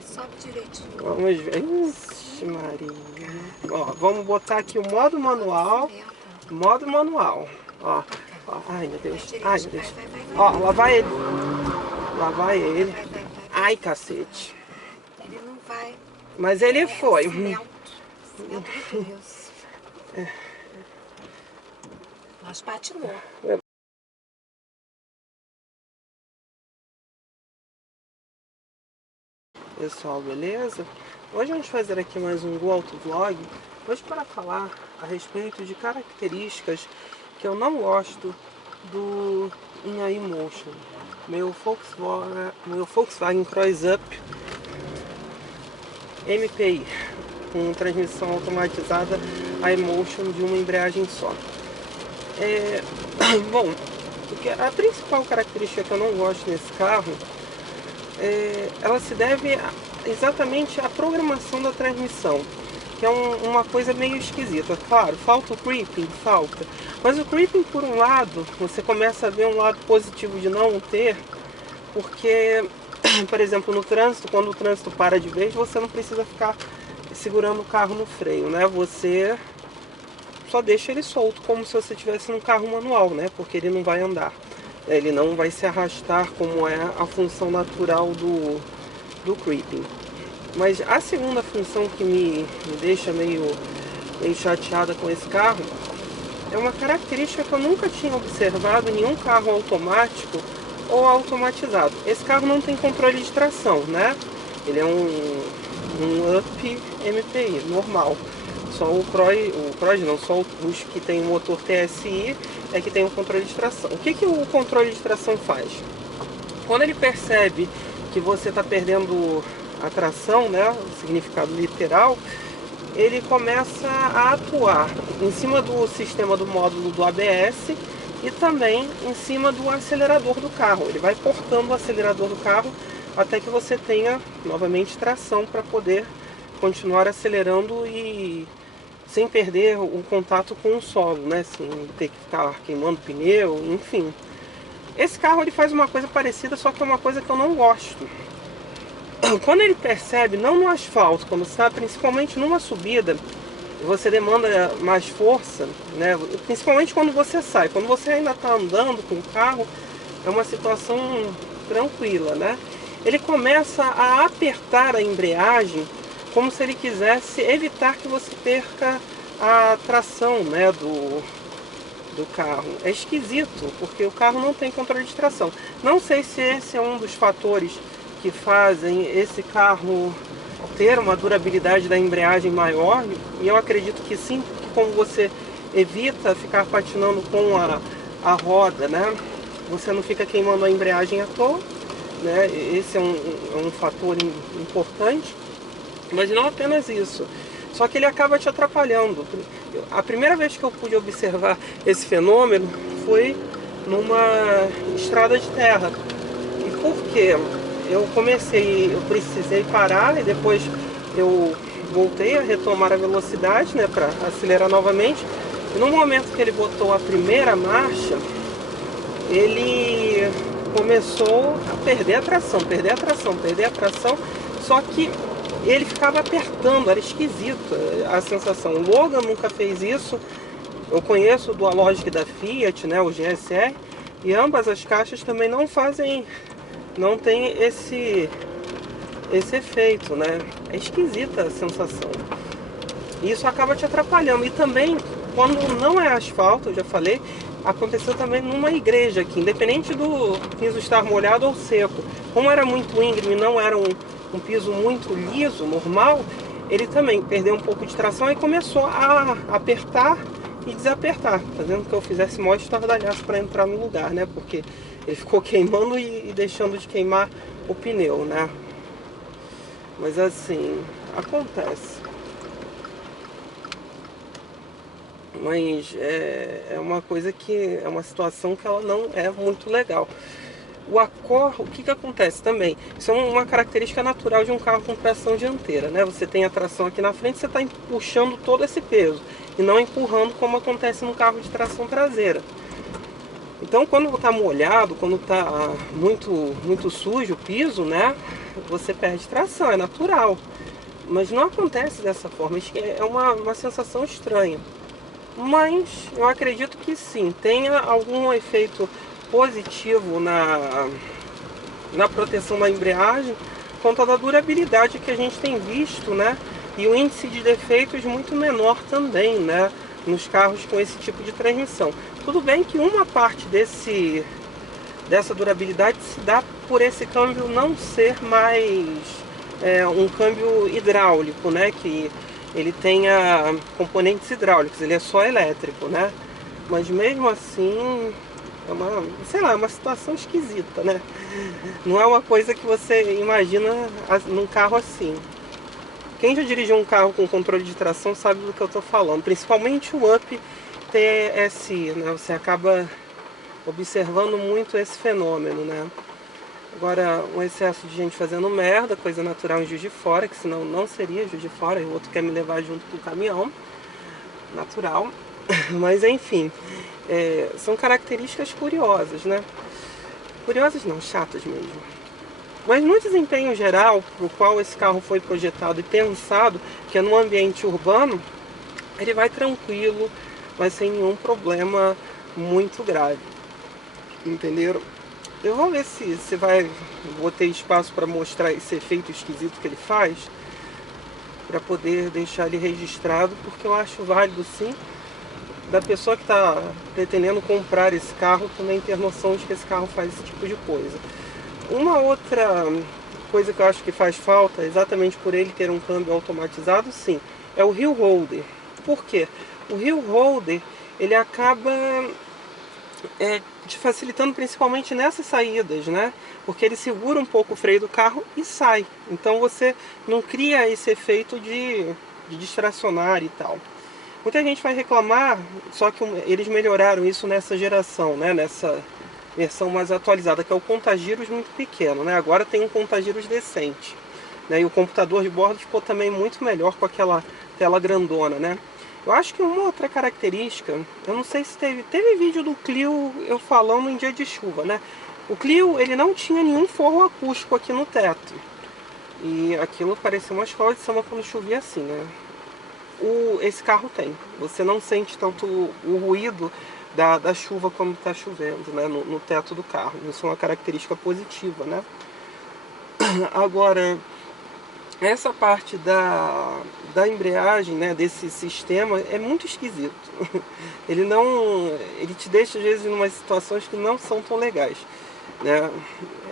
sobe direitinho. Vamos ver. Ixi, Maria. Ó, vamos botar aqui o modo manual. Modo manual. Ó, ó. Ai, meu Deus. Ai, meu Deus. Ó, lá vai ele. Lá vai ele. Ai, cacete. Ele não vai. Mas ele foi. Cimento muito grosso. Mas patinou. Pessoal, beleza? Hoje vamos fazer aqui mais um Go Auto Vlog. Hoje para falar a respeito de características que eu não gosto do iMotion. Meu Volkswagen Cross-Up MPI com transmissão automatizada iMotion de uma embreagem só. Bom, a principal característica que eu não gosto nesse carro ela se deve exatamente à programação da transmissão, que é uma coisa meio esquisita. Claro, falta o creeping, falta. Mas o creeping, por um lado, você começa a ver um lado positivo de não ter, porque, por exemplo, no trânsito, quando o trânsito para de vez, você não precisa ficar segurando o carro no freio, né? Você só deixa ele solto, como se você estivesse num carro manual, né? Porque ele não vai andar. Ele não vai se arrastar como é a função natural do creeping. Mas a segunda função que me deixa meio chateada com esse carro é uma característica que eu nunca tinha observado em nenhum carro automático ou automatizado. Esse carro não tem controle de tração, né? Ele é um Up MPI normal. Só o Cross não, só os que tem o motor TSI é que tem o controle de tração. O que o controle de tração faz? Quando ele percebe que você está perdendo a tração, né, o significado literal, ele começa a atuar em cima do sistema do módulo do ABS e também em cima do acelerador do carro. Ele vai portando o acelerador do carro até que você tenha novamente tração para poder continuar acelerando e sem perder o contato com o solo, né? Sem ter que ficar queimando pneu, enfim. Esse carro ele faz uma coisa parecida, só que é uma coisa que eu não gosto. Quando ele percebe, não no asfalto, quando está principalmente numa subida, você demanda mais força, né? Principalmente quando você sai. Quando você ainda está andando com o carro, é uma situação tranquila, né? Ele começa a apertar a embreagem como se ele quisesse evitar que você perca a tração, né, do carro. É esquisito, porque o carro não tem controle de tração. Não sei se esse é um dos fatores que fazem esse carro ter uma durabilidade da embreagem maior, e eu acredito que sim, porque como você evita ficar patinando com a roda, né, você não fica queimando a embreagem à toa, né, esse é um fator importante. Mas não apenas isso, só que ele acaba te atrapalhando. A primeira vez que eu pude observar esse fenômeno foi numa estrada de terra. E por quê? Eu precisei parar e depois eu voltei a retomar a velocidade, né, para acelerar novamente. E no momento que ele botou a primeira marcha, ele começou a perder a tração, só que ele ficava apertando, era esquisito a sensação. O Logan nunca fez isso. Eu conheço o Dualogic da Fiat, né, o GSR, e ambas as caixas também não tem esse efeito, né? É esquisita a sensação. E isso acaba te atrapalhando. E também, quando não é asfalto, eu já falei, aconteceu também numa igreja aqui, independente do piso estar molhado ou seco. Como era muito íngreme, não era um piso muito liso, normal, ele também perdeu um pouco de tração e começou a apertar e desapertar, fazendo que eu fizesse maior estardalhaço para entrar no lugar, né? Porque ele ficou queimando e deixando de queimar o pneu, né? Mas assim, acontece. Mas é uma coisa que é uma situação que ela não é muito legal. O que acontece também? Isso é uma característica natural de um carro com tração dianteira, né? Você tem a tração aqui na frente, você está puxando todo esse peso e não empurrando como acontece no carro de tração traseira. Então, quando está molhado, quando está muito sujo o piso, né? você perde tração, é natural. Mas não acontece dessa forma, é uma sensação estranha. Mas eu acredito que sim, tenha algum efeito positivo na proteção da embreagem, quanto à durabilidade que a gente tem visto, né? E o índice de defeitos muito menor também, né? Nos carros com esse tipo de transmissão. Tudo bem que uma parte dessa durabilidade se dá por esse câmbio não ser mais um câmbio hidráulico, né? Que ele tenha componentes hidráulicos, ele é só elétrico, né? Mas mesmo assim é sei lá, uma situação esquisita, né? Não é uma coisa que você imagina num carro assim. Quem já dirigiu um carro com controle de tração sabe do que eu estou falando, principalmente o Up TSI, né? Você acaba observando muito esse fenômeno, né? Agora, um excesso de gente fazendo merda, coisa natural em Juiz de Fora, que senão não seria Juiz de Fora, e o outro quer me levar junto com o caminhão, natural. Mas enfim, são características curiosas, né? Curiosas não, chatas mesmo. Mas no desempenho geral, para o qual esse carro foi projetado e pensado, que é no ambiente urbano, ele vai tranquilo, mas sem nenhum problema muito grave. Entenderam? Eu vou ver se vou ter espaço para mostrar esse efeito esquisito que ele faz, para poder deixar ele registrado, porque eu acho válido sim, da pessoa que está pretendendo comprar esse carro também ter noção de que esse carro faz esse tipo de coisa. Uma outra coisa que eu acho que faz falta, exatamente por ele ter um câmbio automatizado, sim, é o Hill Holder. Por quê? O Hill Holder, ele acaba te facilitando principalmente nessas saídas, né? Porque ele segura um pouco o freio do carro e sai. Então você não cria esse efeito de distracionar e tal. Muita gente vai reclamar, só que eles melhoraram isso nessa geração, né? Nessa versão mais atualizada, que é o contagiros muito pequeno, né? Agora tem um contagiros decente, né? E o computador de bordo ficou também muito melhor com aquela tela grandona, né? Eu acho que uma outra característica, eu não sei se teve vídeo do Clio eu falando em dia de chuva, né? O Clio, ele não tinha nenhum forro acústico aqui no teto. E aquilo parecia uma escola de samba quando chovia assim, né? Esse carro tem. Você não sente tanto o ruído da chuva quando está chovendo, né? No teto do carro. Isso é uma característica positiva, né? Agora, essa parte da embreagem, né, desse sistema é muito esquisito. Ele te deixa às vezes em umas situações que não são tão legais, né?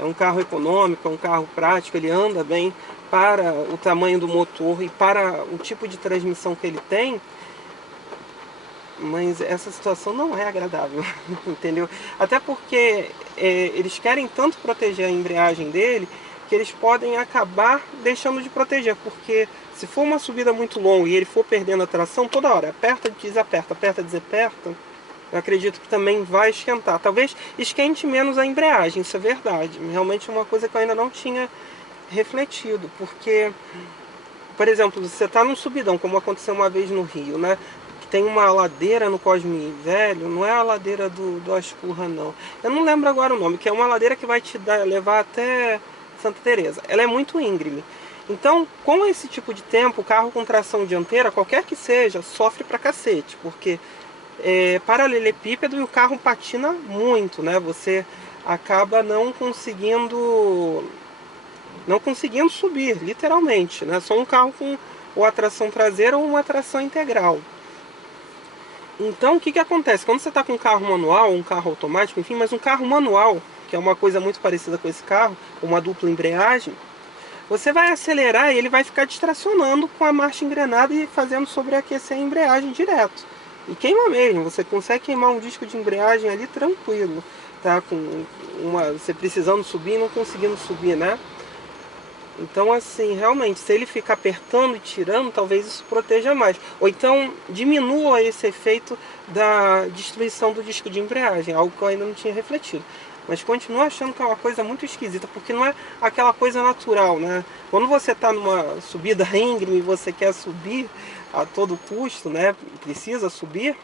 É um carro econômico, é um carro prático, ele anda bem para o tamanho do motor e para o tipo de transmissão que ele tem, mas essa situação não é agradável, entendeu? Até porque eles querem tanto proteger a embreagem dele que eles podem acabar deixando de proteger, porque se for uma subida muito longa e ele for perdendo a tração toda hora, aperta, desaperta, aperta, desaperta, eu acredito que também vai esquentar. Talvez esquente menos a embreagem, isso é verdade. Realmente é uma coisa que eu ainda não tinha refletido, porque, por exemplo, você está num subidão, como aconteceu uma vez no Rio, né? Que tem uma ladeira no Cosme Velho, não é a ladeira do Ascurra, não. Eu não lembro agora o nome, que é uma ladeira que vai levar até Santa Teresa. Ela é muito íngreme. Então, com esse tipo de tempo, o carro com tração dianteira, qualquer que seja, sofre pra cacete, porque paralelepípedo e o carro patina muito, né? Você acaba não conseguindo subir, literalmente, né? Só um carro com ou a tração traseira ou uma tração integral. Então, o que acontece? Quando você está com um carro manual, um carro automático, enfim, mas um carro manual, que é uma coisa muito parecida com esse carro, uma dupla embreagem, você vai acelerar e ele vai ficar distracionando com a marcha engrenada e fazendo sobreaquecer a embreagem direto. E queima mesmo, você consegue queimar um disco de embreagem ali tranquilo, tá? Você precisando subir e não conseguindo subir, né? Então, assim, realmente, se ele ficar apertando e tirando, talvez isso proteja mais. Ou então, diminua esse efeito da destruição do disco de embreagem, algo que eu ainda não tinha refletido. Mas continuo achando que é uma coisa muito esquisita, porque não é aquela coisa natural, né? Quando você está numa subida íngreme e você quer subir a todo custo, né? Precisa subir.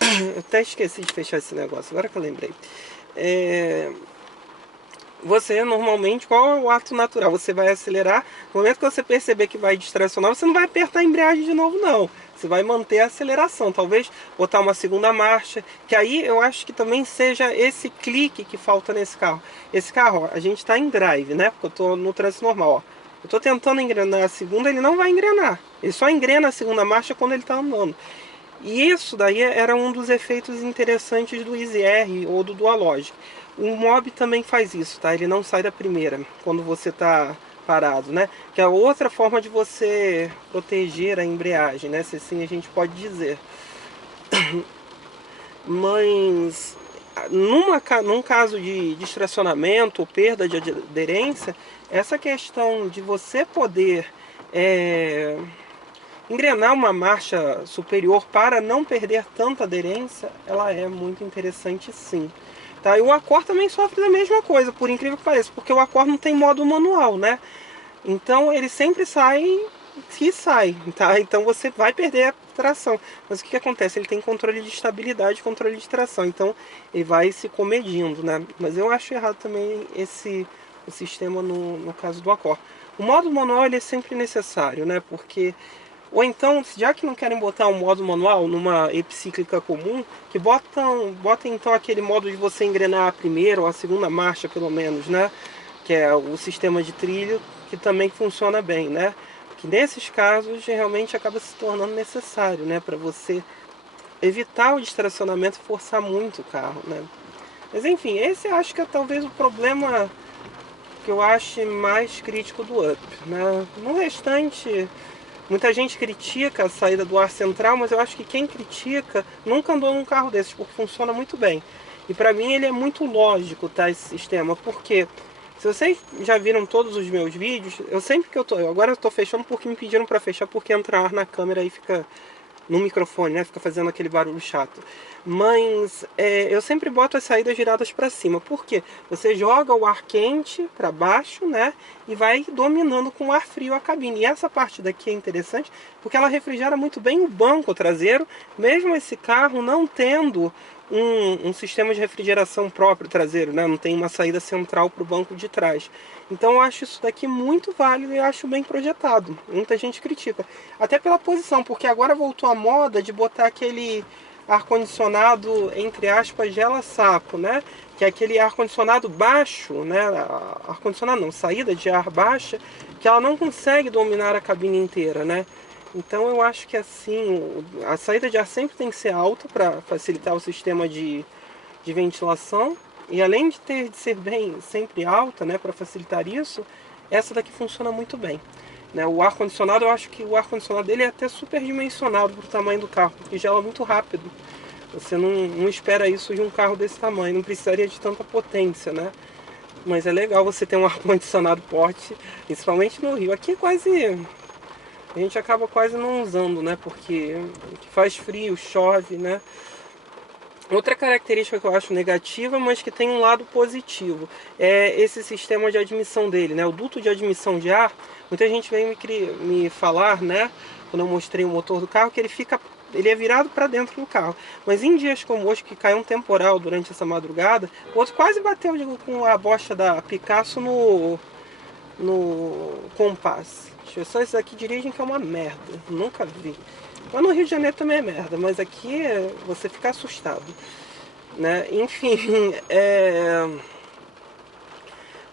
Eu até esqueci de fechar esse negócio, agora que eu lembrei. você normalmente, qual é o ato natural? Você vai acelerar, no momento que você perceber que vai distracionar, você não vai apertar a embreagem de novo não. Você vai manter a aceleração, talvez botar uma segunda marcha, que aí eu acho que também seja esse clique que falta nesse carro. Esse carro, ó, a gente está em drive, né? Porque eu estou no trânsito normal, ó. Eu estou tentando engrenar a segunda, ele não vai engrenar. Ele só engrena a segunda marcha quando ele está andando. E isso daí era um dos efeitos interessantes do Easy R ou do Dualogic. O Mob também faz isso, tá? Ele não sai da primeira quando você está parado, né? Que é outra forma de você proteger a embreagem, né? Se assim a gente pode dizer. Mas num caso de distracionamento ou perda de aderência, essa questão de você poder engrenar uma marcha superior para não perder tanta aderência, ela é muito interessante sim. Tá? E o Accord também sofre da mesma coisa, por incrível que pareça, porque o Accord não tem modo manual, né? Então ele sempre sai que sai, tá? Então você vai perder a tração. Mas o que acontece? Ele tem controle de estabilidade, controle de tração, então ele vai se comedindo, né? Mas eu acho errado também o sistema no caso do Accord. O modo manual ele é sempre necessário, né? Porque ou então, já que não querem botar um modo manual numa epicíclica comum, que botem então aquele modo de você engrenar a primeira ou a segunda marcha, pelo menos, né? Que é o sistema de trilho, que também funciona bem, né? Que nesses casos realmente acaba se tornando necessário, né? Para você evitar o distracionamento e forçar muito o carro, né? Mas enfim, esse eu acho que é talvez o problema que eu ache mais crítico do Up, né? No restante, muita gente critica a saída do ar central, mas eu acho que quem critica nunca andou num carro desses, porque funciona muito bem. E para mim ele é muito lógico, tá, esse sistema, porque se vocês já viram todos os meus vídeos, eu sempre que agora eu tô fechando porque me pediram para fechar, porque entra ar na câmera e fica no microfone, né? Fica fazendo aquele barulho chato. Mas eu sempre boto as saídas viradas para cima. Por quê? Você joga o ar quente para baixo, né? E vai dominando com o ar frio a cabine. E essa parte daqui é interessante porque ela refrigera muito bem o banco traseiro, mesmo esse carro não tendo um sistema de refrigeração próprio traseiro, né? Não tem uma saída central para o banco de trás. Então eu acho isso daqui muito válido e acho bem projetado. Muita gente critica. Até pela posição, porque agora voltou a moda de botar aquele ar-condicionado, entre aspas, gela-saco, né? Que é aquele ar-condicionado baixo, né? Ar-condicionado não, saída de ar baixa, que ela não consegue dominar a cabine inteira, né? Então eu acho que assim, a saída de ar sempre tem que ser alta para facilitar o sistema de ventilação. E além de ser bem sempre alta, né, para facilitar isso, essa daqui funciona muito bem. Né? O ar-condicionado, eu acho que o ar-condicionado dele é até superdimensionado para o tamanho do carro, porque gela muito rápido. Você não espera isso de um carro desse tamanho, não precisaria de tanta potência, né? Mas é legal você ter um ar-condicionado forte, principalmente no Rio. Aqui é quase... a gente acaba quase não usando, né? Porque faz frio, chove, né? Outra característica que eu acho negativa, mas que tem um lado positivo, é esse sistema de admissão dele, né? O duto de admissão de ar, muita gente vem me falar, né? Quando eu mostrei o motor do carro, que ele é virado para dentro do carro. Mas em dias como hoje, que caiu um temporal durante essa madrugada, o outro quase bateu com a bocha da Picasso no Compass. As pessoas aqui dirigem que é uma merda, nunca vi. Mas no Rio de Janeiro também é merda, mas aqui você fica assustado, né? Enfim,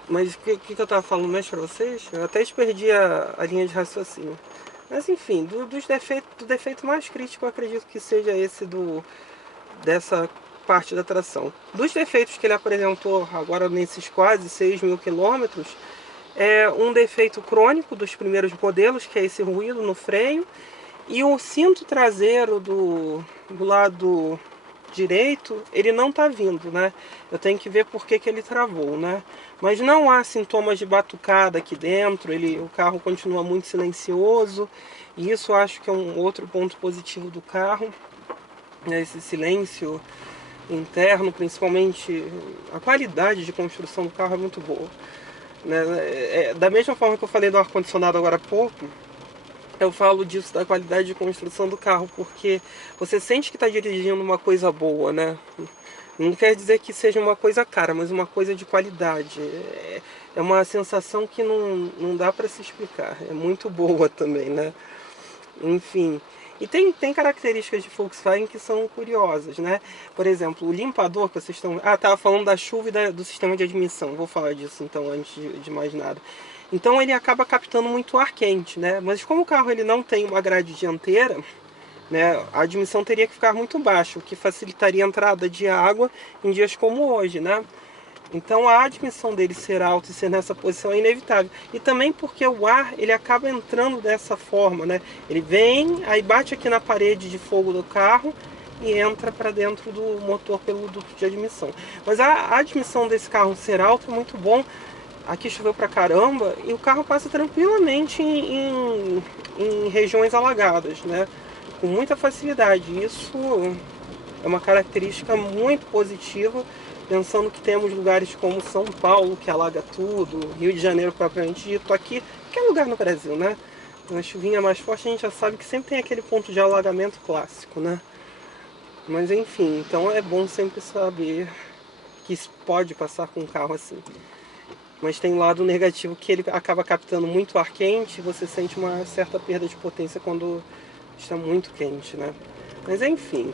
mas o que eu tava falando mais pra vocês? Eu até perdi a linha de raciocínio. Mas enfim, do defeito mais crítico eu acredito que seja esse dessa parte da tração. Dos defeitos que ele apresentou agora nesses quase 6.000 quilômetros, é um defeito crônico dos primeiros modelos, que é esse ruído no freio. E o cinto traseiro do lado direito, ele não está vindo, né? Eu tenho que ver por que ele travou, né? Mas não há sintomas de batucada aqui dentro, o carro continua muito silencioso. E isso eu acho que é um outro ponto positivo do carro, né? Esse silêncio interno, principalmente a qualidade de construção do carro é muito boa, né? Da mesma forma que eu falei do ar-condicionado agora há pouco, eu falo disso, da qualidade de construção do carro, porque você sente que está dirigindo uma coisa boa, né? Não quer dizer que seja uma coisa cara, mas uma coisa de qualidade. É uma sensação que não dá para se explicar. É muito boa também, né? Enfim. E tem características de Volkswagen que são curiosas, né? Por exemplo, o limpador que vocês estão... Ah, tava falando da chuva e do sistema de admissão. Vou falar disso então antes de mais nada. Então ele acaba captando muito ar quente, né? Mas como o carro ele não tem uma grade dianteira, né, a admissão teria que ficar muito baixa, o que facilitaria a entrada de água em dias como hoje, né? Então a admissão dele ser alta e ser nessa posição é inevitável. E também porque o ar ele acaba entrando dessa forma, né? Ele vem, aí bate aqui na parede de fogo do carro e entra para dentro do motor pelo duto de admissão. Mas a admissão desse carro ser alta é muito bom. Aqui choveu pra caramba e o carro passa tranquilamente em regiões alagadas, né? Com muita facilidade. Isso é uma característica muito positiva, pensando que temos lugares como São Paulo, que alaga tudo, Rio de Janeiro propriamente dito, aqui, qualquer lugar no Brasil, né? Na chuvinha mais forte a gente já sabe que sempre tem aquele ponto de alagamento clássico, né? Mas enfim, então é bom sempre saber que isso pode passar com um carro assim. Mas tem um lado negativo que ele acaba captando muito ar quente e você sente uma certa perda de potência quando está muito quente, né? Mas enfim.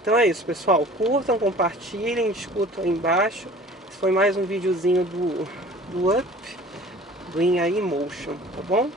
Então é isso, pessoal. Curtam, compartilhem, discutam aí embaixo. Esse foi mais um videozinho do Up, do In Motion, tá bom?